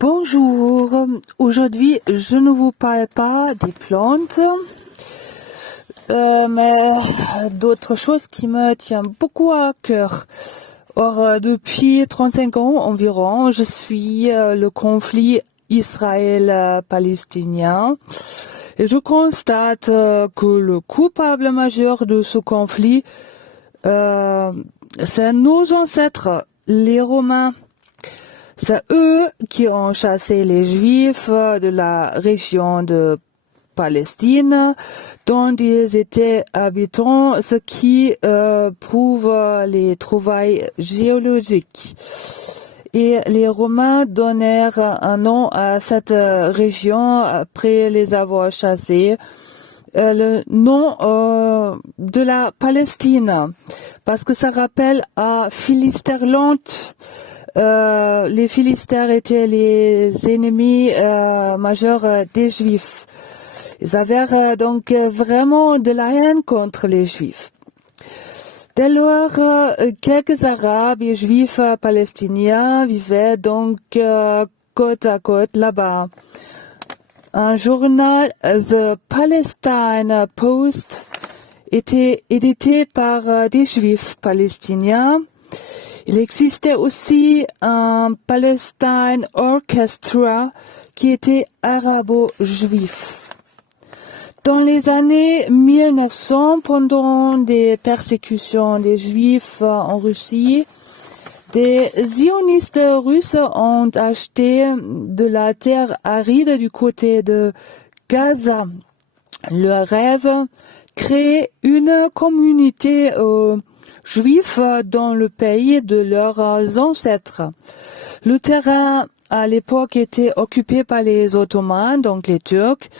Bonjour, aujourd'hui je ne vous parle pas des plantes, mais d'autres choses qui me tiennent beaucoup à cœur. Or, depuis 35 ans environ, je suis le conflit israël-palestinien et je constate que le coupable majeur de ce conflit, c'est nos ancêtres, les Romains. C'est eux qui ont chassé les Juifs de la région de Palestine, dont ils étaient habitants, ce qui prouve les trouvailles géologiques. Et les Romains donnèrent un nom à cette région après les avoir chassés. Le nom de la Palestine, parce que ça rappelle à Philisterland. Les Philistins étaient les ennemis majeurs des Juifs. Ils avaient donc vraiment de la haine contre les Juifs. Dès lors, quelques Arabes et Juifs palestiniens vivaient donc côte à côte là-bas. Un journal, The Palestine Post, était édité par des Juifs palestiniens. Il existait aussi un Palestine Orchestra qui était arabo-juif. Dans les années 1900, pendant des persécutions des Juifs en Russie, des zionistes russes ont acheté de la terre aride du côté de Gaza. Leur rêve, créer une communauté juifs dans le pays de leurs ancêtres. Le terrain à l'époque était occupé par les Ottomans, donc les Turcs,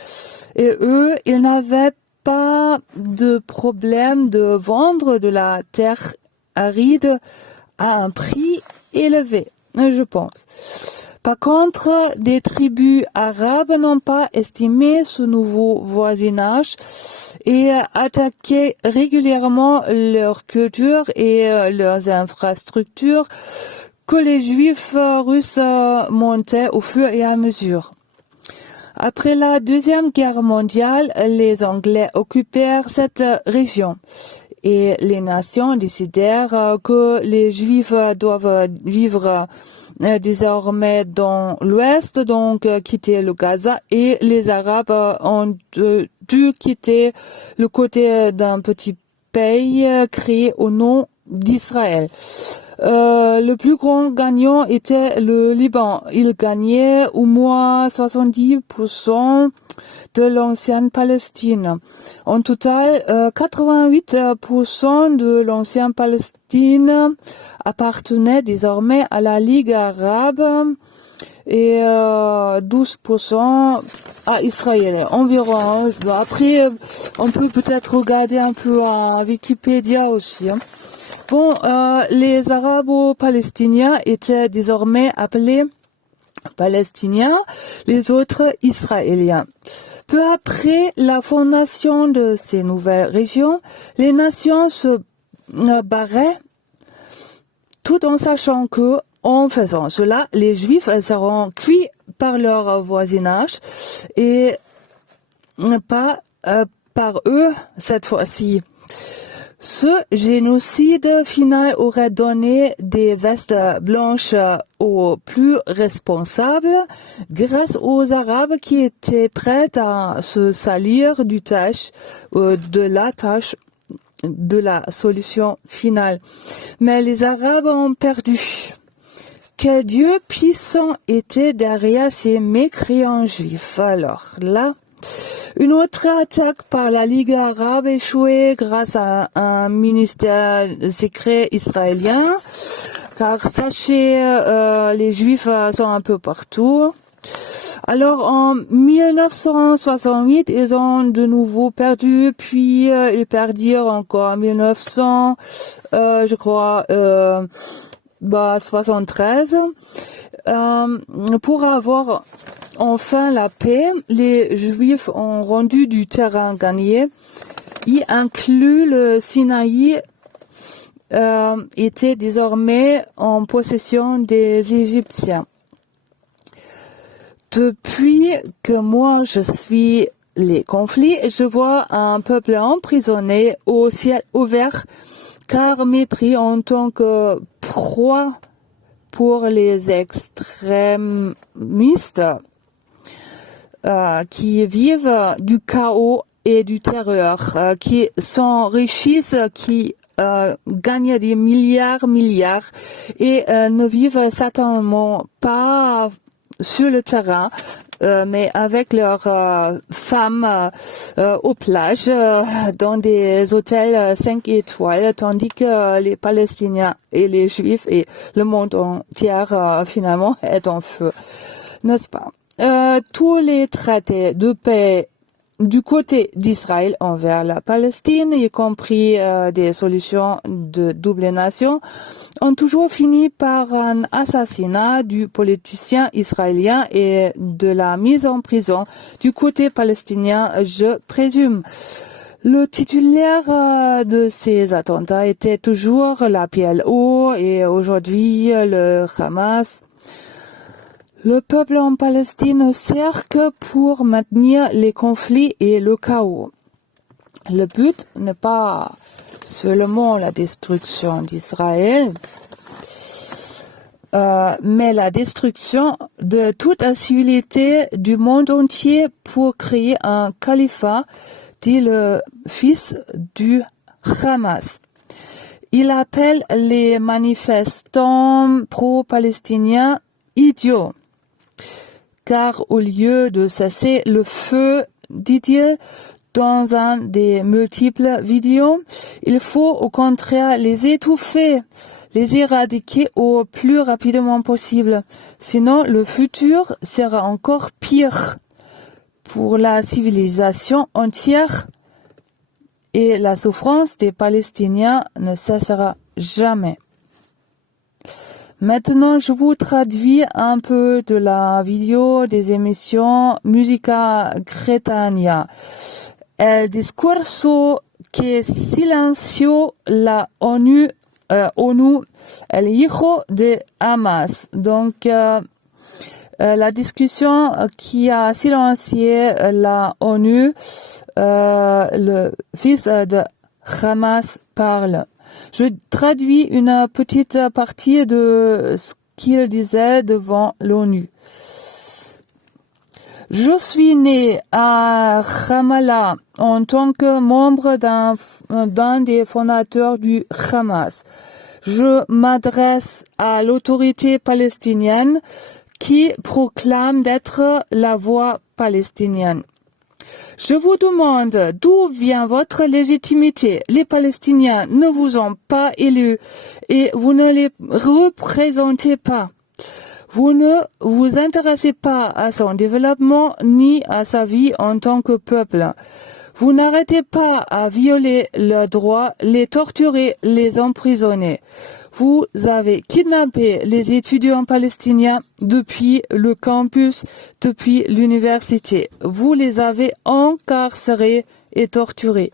et eux, ils n'avaient pas de problème de vendre de la terre aride à un prix élevé, je pense. Par contre, des tribus arabes n'ont pas estimé ce nouveau voisinage et attaquaient régulièrement leur culture et leurs infrastructures que les Juifs russes montaient au fur et à mesure. Après la Deuxième Guerre mondiale, les Anglais occupèrent cette région. Et les nations décidèrent que les Juifs doivent vivre désormais dans l'Ouest, donc quitter le Gaza, et les Arabes ont dû quitter le côté d'un petit pays créé au nom d'Israël. Le plus grand gagnant était le Liban. Il gagnait au moins 70% de l'ancienne Palestine. En total, 88% de l'ancienne Palestine appartenait désormais à la Ligue arabe et 12% à Israël. Environ. Après, on peut peut-être regarder un peu à Wikipédia aussi. Bon, les Arabo-Palestiniens étaient désormais appelés Palestiniens, les autres Israéliens. Peu après la fondation de ces nouvelles régions, les nations se barraient tout en sachant que, en faisant cela, les Juifs seront cuits par leur voisinage et pas par eux cette fois-ci. Ce génocide final aurait donné des vestes blanches aux plus responsables grâce aux Arabes qui étaient prêts à se salir du tâche, de la tâche de la solution finale. Mais les Arabes ont perdu. Quel Dieu puissant était derrière ces mécréants juifs? Alors là, une autre attaque par la Ligue arabe échouée grâce à un ministère secret israélien, car sachez, les Juifs sont un peu partout. Alors en 1968, ils ont de nouveau perdu, puis ils perdirent encore en 1900, je crois, 73. Pour avoir enfin la paix, les Juifs ont rendu du terrain gagné, y inclut le Sinaï, était désormais en possession des Égyptiens. Depuis que moi je suis les conflits, je vois un peuple emprisonné au ciel ouvert, car mépris en tant que proie pour les extrémistes qui vivent du chaos et du terreur, qui s'enrichissent, qui gagnent des milliards et ne vivent certainement pas sur le terrain, mais avec leurs femmes aux plages, dans des hôtels 5 étoiles, tandis que les Palestiniens et les Juifs et le monde entier finalement est en feu, n'est-ce pas? Tous les traités de paix du côté d'Israël envers la Palestine, y compris des solutions de double nation, ont toujours fini par un assassinat du politicien israélien et de la mise en prison du côté palestinien, je présume. Le titulaire de ces attentats était toujours la PLO et aujourd'hui le Hamas. Le peuple en Palestine ne sert que pour maintenir les conflits et le chaos. Le but n'est pas seulement la destruction d'Israël, mais la destruction de toute la civilité du monde entier pour créer un califat, dit le fils du Hamas. Il appelle les manifestants pro-palestiniens idiots. Car au lieu de cesser le feu, dit-il, dans un des multiples vidéos, il faut au contraire les étouffer, les éradiquer au plus rapidement possible. Sinon, le futur sera encore pire pour la civilisation entière et la souffrance des Palestiniens ne cessera jamais. Maintenant, je vous traduis un peu de la vidéo des émissions Musica Cretania. El discurso que silenció la ONU, el hijo de Hamas. Donc, la discussion qui a silencié la ONU, le fils de Hamas parle. Je traduis une petite partie de ce qu'il disait devant l'ONU. Je suis né à Ramallah en tant que membre d'un des fondateurs du Hamas. Je m'adresse à l'autorité palestinienne qui proclame d'être la voix palestinienne. Je vous demande d'où vient votre légitimité. Les Palestiniens ne vous ont pas élus et vous ne les représentez pas. Vous ne vous intéressez pas à son développement ni à sa vie en tant que peuple. Vous n'arrêtez pas à violer leurs droits, les torturer, les emprisonner. Vous avez kidnappé les étudiants palestiniens depuis le campus, depuis l'université. Vous les avez incarcérés et torturés.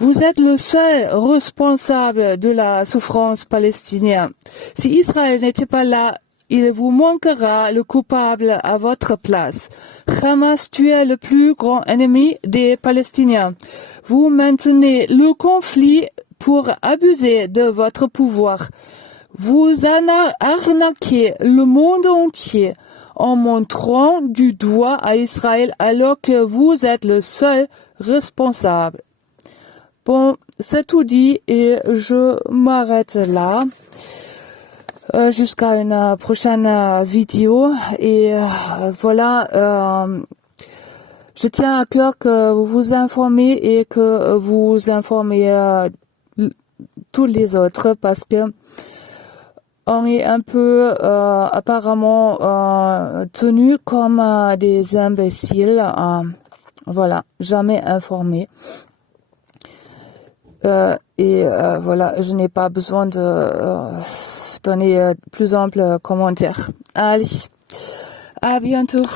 Vous êtes le seul responsable de la souffrance palestinienne. Si Israël n'était pas là, il vous manquera le coupable à votre place. Hamas tuait le plus grand ennemi des Palestiniens. Vous maintenez le conflit pour abuser de votre pouvoir. Vous arnaquez le monde entier en montrant du doigt à Israël alors que vous êtes le seul responsable. Bon, c'est tout dit et je m'arrête là. Jusqu'à une prochaine vidéo et voilà, je tiens à cœur que vous vous informez et que vous informez tous les autres parce que on est un peu apparemment tenus comme des imbéciles, voilà, jamais informés. Et voilà, je n'ai pas besoin de donner plus ample commentaires. Allez, à bientôt.